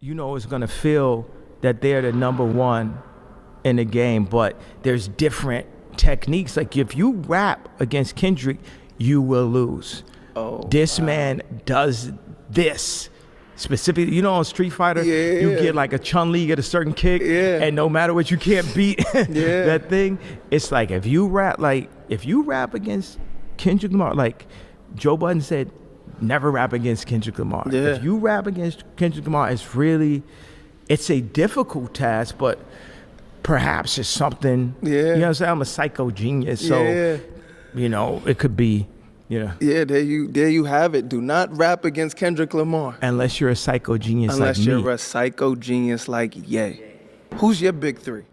is going to feel that they're the number one in the game, but there's different techniques. Like if you rap against Kendrick, you will lose. This man does this specifically. On Street Fighter, you get like a Chun-Li, get a certain kick, and no matter what, you can't beat that thing. It's like if you rap against Kendrick Lamar, like Joe Budden said, never rap against Kendrick Lamar. If you rap against Kendrick Lamar, it's a difficult task, but perhaps it's something. You know what I'm saying? I'm a psycho genius, so it could be. Yeah, there you have it. Do not rap against Kendrick Lamar. Unless you're a psycho genius like me. Unless you're a psycho genius like Ye. Who's your big three?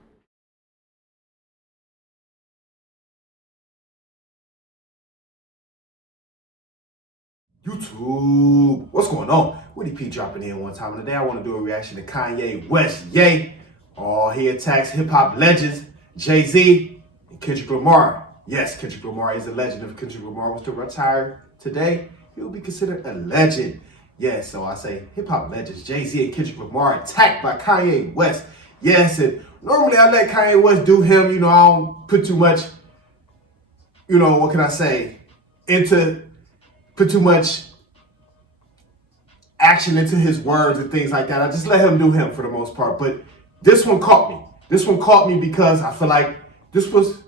YouTube, what's going on? Witty P dropping in one time. Today I want to do a reaction to Kanye West. Yay! He attacks hip-hop legends Jay-Z and Kendrick Lamar. Yes, Kendrick Lamar is a legend. If Kendrick Lamar was to retire today, he would be considered a legend. Yes, so I say hip-hop legends Jay-Z and Kendrick Lamar attacked by Kanye West. Yes, and normally I let Kanye West do him. I don't put too much, what can I say, put too much action into his words and things like that. I just let him do him for the most part. But this one caught me. This one caught me because I feel like this was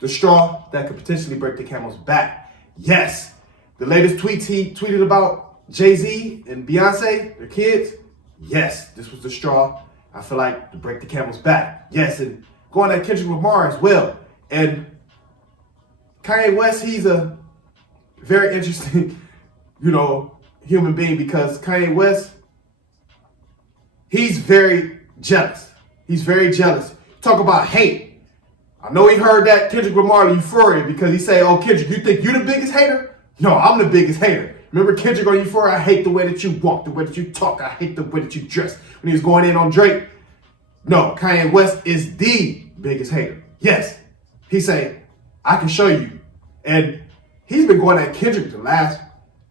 the straw that could potentially break the camel's back. Yes, the latest tweets he tweeted about Jay-Z and Beyonce, their kids. Yes, this was the straw, I feel like, to break the camel's back. Yes, and going at Kendrick Lamar as well. And Kanye West, he's a very interesting, human being because Kanye West, he's very jealous. He's very jealous. Talk about hate. I know he heard that Kendrick Lamar Euphoria because he say, "Oh, Kendrick, you think you the biggest hater?" No, I'm the biggest hater. Remember Kendrick on Euphoria? I hate the way that you walk, the way that you talk. I hate the way that you dress. When he was going in on Drake. No, Kanye West is the biggest hater. Yes. He say, "I can show you." And he's been going at Kendrick the last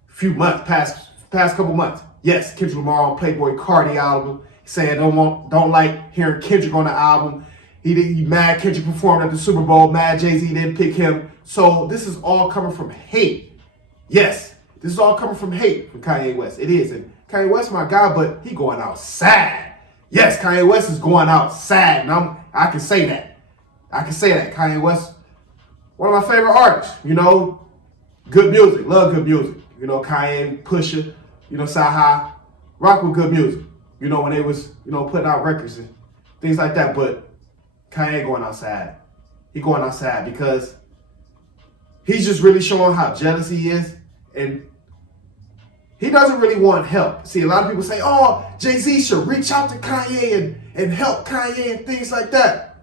few months, past couple months. Yes, Kendrick Lamar on Playboy Cardi album, saying don't like hearing Kendrick on the album. He mad Kendrick performed at the Super Bowl, mad Jay-Z didn't pick him. So this is all coming from hate. Yes, this is all coming from hate from Kanye West. It is. And Kanye West my guy, but he going out sad. Yes, Kanye West is going out sad. And I can say that. I can say that. Kanye West, one of my favorite artists. Good music. Love good music. Kanye, Pusha, Saha, rock with good music. When they was, putting out records and things like that. But Kanye going outside. He going outside because he's just really showing how jealous he is. And he doesn't really want help. See, a lot of people say, "Oh, Jay-Z should reach out to Kanye and help Kanye and things like that."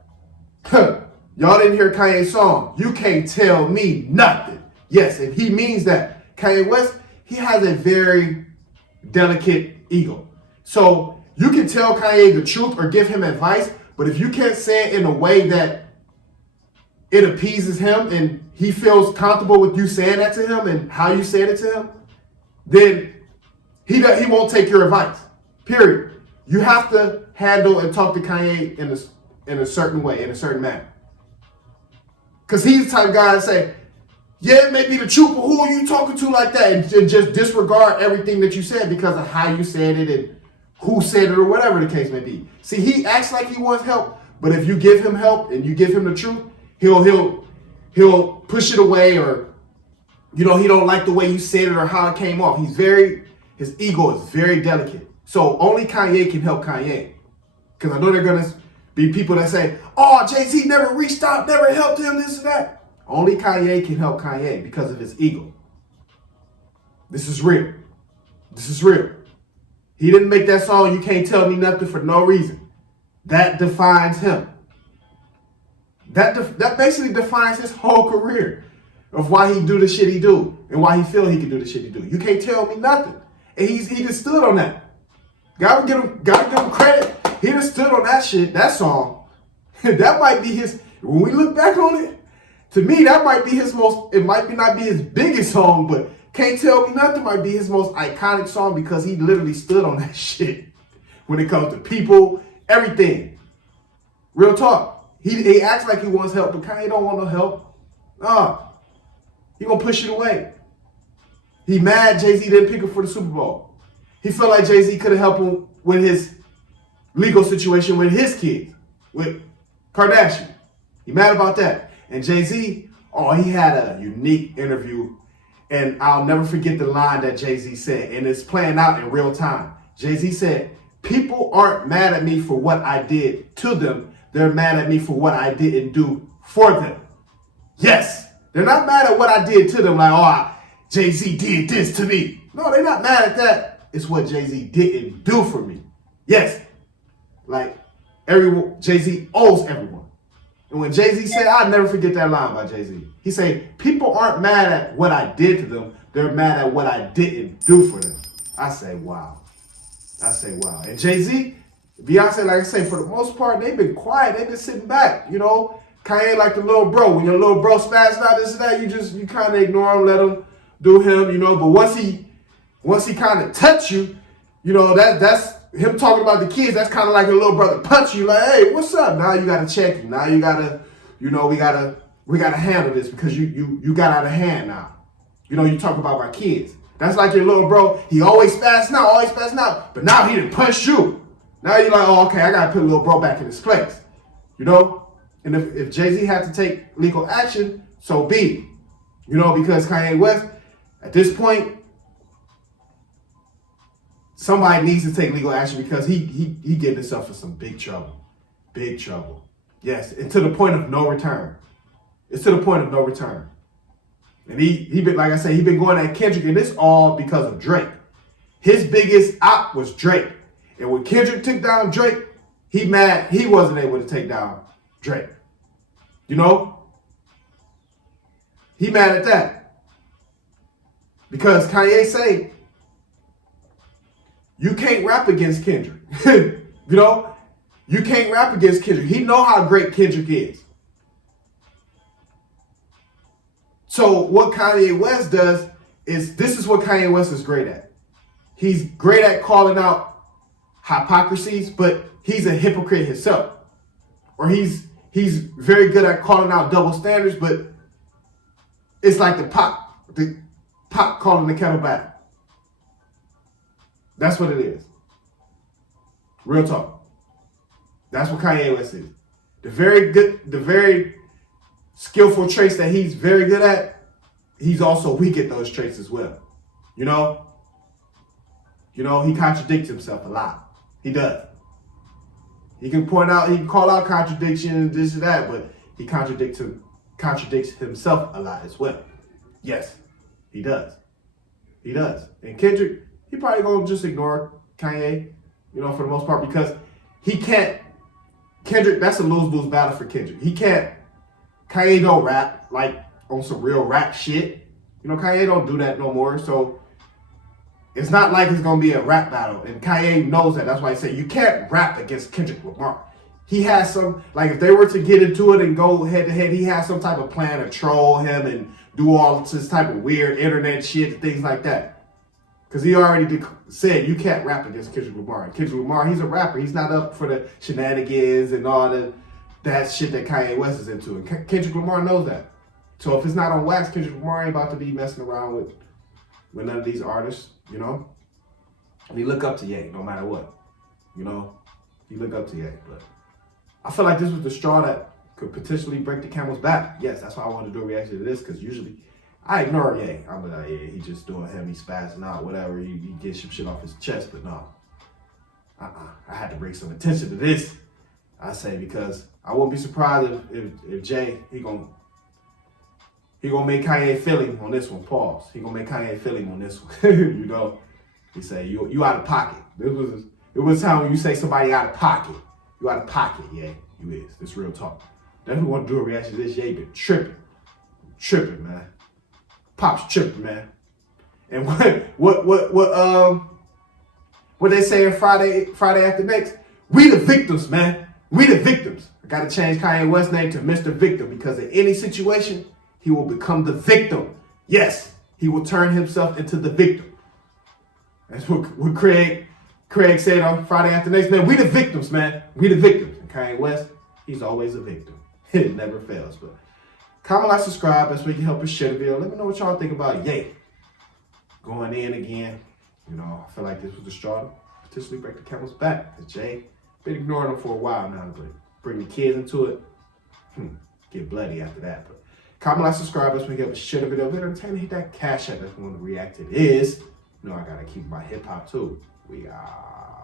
Y'all didn't hear Kanye's song. You can't tell me nothing. Yes, and he means that. Kanye West, he has a very delicate ego. So you can tell Kanye the truth or give him advice, but if you can't say it in a way that it appeases him and he feels comfortable with you saying that to him and how you said it to him, then he won't take your advice. Period. You have to handle and talk to Kanye in a certain way, in a certain manner. Because he's the type of guy to say, "Yeah, it may be the truth, but who are you talking to like that?" And just disregard everything that you said because of how you said it and who said it or whatever the case may be. See, he acts like he wants help, but if you give him help and you give him the truth, he'll push it away or, he don't like the way you said it or how it came off. His ego is very delicate. So only Kanye can help Kanye. Because I know there are going to be people that say, "Oh, Jay-Z never reached out, never helped him, this and that." Only Kanye can help Kanye because of his ego. This is real. This is real. He didn't make that song, "You Can't Tell Me Nothing," for no reason. That defines him. That basically defines his whole career of why he do the shit he do and why he feel he can do the shit he do. You can't tell me nothing. And he just stood on that. Gotta give him credit. He just stood on that shit, that song. That might be his, when we look back on it, to me, that might be his most, it might not be his biggest song, but Can't Tell Me Nothing might be his most iconic song because he literally stood on that shit. when it comes to people, everything. Real talk. He acts like he wants help, but Kanye don't want no help. Nah. He gonna push it away. He mad Jay-Z didn't pick him for the Super Bowl. He felt like Jay-Z could have helped him with his legal situation with his kids, with Kardashian. He mad about that. And Jay-Z, he had a unique interview. And I'll never forget the line that Jay-Z said. And it's playing out in real time. Jay-Z said, people aren't mad at me for what I did to them. They're mad at me for what I didn't do for them. Yes. They're not mad at what I did to them. Like, Jay-Z did this to me. No, they're not mad at that. It's what Jay-Z didn't do for me. Yes. Like, Jay-Z owes everyone. And when Jay-Z said, I'll never forget that line by Jay-Z. He said, people aren't mad at what I did to them. They're mad at what I didn't do for them. I say, wow. And Jay-Z, Beyonce, like I say, for the most part, they've been quiet. They've been sitting back, you know. Kanye like the little bro. When your little bro spazzing out this and that, you kind of ignore him, let him do him, you know. But once he kind of touch you, you know, that's him talking about the kids. That's kind of like a little brother punch you, like, hey, what's up? Now you got to check him. Now you got to, you know, we got to handle this because you got out of hand now. You know, you talk about my kids. That's like your little bro. He always spazzing out. But now he done punched you. Now you're like, oh, okay, I got to put little bro back in his place. You know? And if Jay-Z had to take legal action, so be it. You know, because Kanye West, at this point, somebody needs to take legal action because he getting himself in some big trouble. Big trouble. Yes, and to the point of no return. It's to the point of no return. And he been, like I said, he been going at Kendrick, and this all because of Drake. His biggest op was Drake. And when Kendrick took down Drake, he mad he wasn't able to take down Drake. You know? He mad at that. Because Kanye say, you can't rap against Kendrick. You know? You can't rap against Kendrick. He know how great Kendrick is. So what Kanye West does is, this is what Kanye West is great at. He's great at calling out hypocrisies, but he's a hypocrite himself. Or he's very good at calling out double standards, but it's like the pot calling the kettle black. That's what it is. Real talk. That's what Kanye West is. The very skillful traits that he's very good at, he's also weak at those traits as well. You know? You know, he contradicts himself a lot. He does. He can call out contradictions, this and that, but he contradicts himself a lot as well. Yes, he does. He does. And Kendrick, he probably gonna just ignore Kanye, you know, for the most part, because he can't. Kendrick, that's a lose-lose battle for Kendrick. Kanye don't rap like on some real rap shit. You know, Kanye don't do that no more. So it's not like it's gonna be a rap battle. And Kanye knows that. That's why I say you can't rap against Kendrick Lamar. He has some, like if they were to get into it and go head to head, he has some type of plan to troll him and do all this type of weird internet shit and things like that. Because he already said you can't rap against Kendrick Lamar. And Kendrick Lamar, he's a rapper. He's not up for the shenanigans and all that shit that Kanye West is into. And Kendrick Lamar knows that. So if it's not on wax, Kendrick Lamar ain't about to be messing around with none of these artists, you know? And he look up to Ye, no matter what. You know? He look up to Ye. But I feel like this was the straw that could potentially break the camel's back. Yes, that's why I wanted to do a reaction to this, because usually I ignore Ye. I'm like, yeah, he just doing him, he spazzing out, whatever. He gets some shit off his chest, but no. I had to bring some attention to this. I say, because I wouldn't be surprised if Jay, he gonna make Kanye feel him on this one. Pause. He gonna make Kanye feel him on this one. You know, he say you out of pocket. It was time when you say somebody out of pocket. You out of pocket, yeah. You is. It's real talk. Then who want to do a reaction to this? Ye been tripping, man. Pop's tripping, man. And what they say in Friday After Next? We the victims, man. We the victims. I gotta change Kanye West's name to Mr. Victim, because in any situation, he will become the victim. Yes, he will turn himself into the victim. That's what would create Craig said on Friday After Next, man, we the victims, man. We the victims. And Kanye West, he's always a victim. It never fails. But comment, like, subscribe. That's where you can help us share the video. Let me know what y'all think about Ye going in again. You know, I feel like this was the straw to potentially break the camel's back. Because Jay been ignoring him for a while now, but bring the kids into it, get bloody after that. But comment, like, subscribe. That's where you can help us share the video. Later, entertainment, hit that cash app. That's when the react it is. You know, I gotta keep my hip hop too. We are.